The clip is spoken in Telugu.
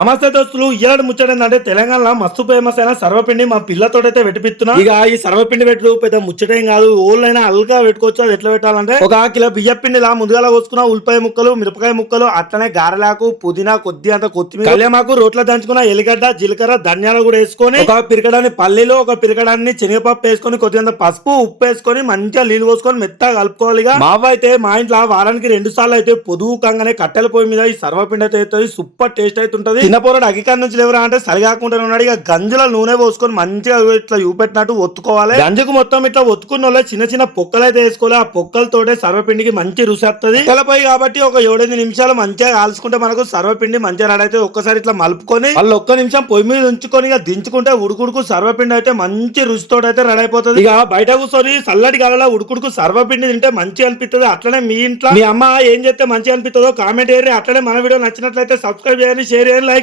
నమస్తే దోస్తులు ఇయాడు ముచ్చటేందంటే తెలంగాణలో మస్తు ఫేమస్ అయిన సర్వపిండి మా పిల్లతోటైతే వెటిపిస్తున్నా. ఇక ఈ సర్వపిండి పెట్టుడు పెద్ద ముచ్చటేం కాదు, ఓళ్ళైనా అల్గా పెట్టుకోవచ్చు. అది ఎట్లా పెట్టాలంటే ఒక కిలో బియ్య పిండిలా ముందుగా పోసుకున్న ఉల్లిపాయ ముక్కలు, మిరపకాయ ముక్కలు, అట్లనే గారెలాకు, పుదీనా, కొద్ది అంత కొత్తిమీర, కళ్యామాకు, రోట్ల దంచుకున్న ఎల్లిగడ్డ, జీలకర్ర, ధనియాలు కూడా వేసుకొని ఒక పిరికడాన్ని పల్లీలు, ఒక పిరికడాన్ని శనగపప్పు వేసుకొని కొద్దిగా పసుపు, ఉప్పు వేసుకొని మంచిగా నీళ్ళు పోసుకొని మెత్తగా కలుపుకోవాలి. మావ అయితే మా ఇంట్లో వారానికి 2 సార్లు అయితే పొదువు కంగానే కట్టెల పొయ్యి మీద ఈ సర్వపిండి అయితే సూపర్ టేస్ట్ అయితే ఉంటది. చిన్నపోరాడు అగికాడ నుంచి లేవరా అంటే సరిగాకుండా ఉన్నాడు. ఇక గంజుల నూనె పోసుకొని మంచిగా ఇట్లా చూపెట్టినట్టు ఒత్తుకోవాలి. గంజుకు మొత్తం ఇట్లా ఒత్తుకున్న వాళ్ళే చిన్న చిన్న పొక్కలు అయితే వేసుకోవాలి. ఆ పొక్కలతోటే సర్వపిండికి మంచి రుచి వస్తుంది. తెలపై కాబట్టి ఒక 7-8 నిమిషాలు మంచిగా కాల్చుకుంటే మనకు సర్వపిండి మంచిగా రెడీ అయితే ఒక్కసారి ఇట్లా మలుపుకొని వాళ్ళు ఒక్క నిమిషం పొయ్యి మీద ఉంచుకొని ఇక దించుకుంటే ఉడుకుడుకు సర్వపిండి అయితే మంచి రుచితో అయితే రెడీ అయిపోతుంది. ఇక బయట కూర్చొని చల్లటి గాలలో ఉడుకుడుకు సర్వపిండి తింటే మంచిగా అనిపిస్తుంది. అట్లనే మీ ఇంట్లో మీ అమ్మ ఏం చేస్తే మంచిగా అనిపిస్తుందో కామెంట్ చేయండి. అట్లనే మన వీడియో నచ్చినట్లయితే సబ్స్క్రైబ్ చేయండి, షేర్ చేయండి, లైక్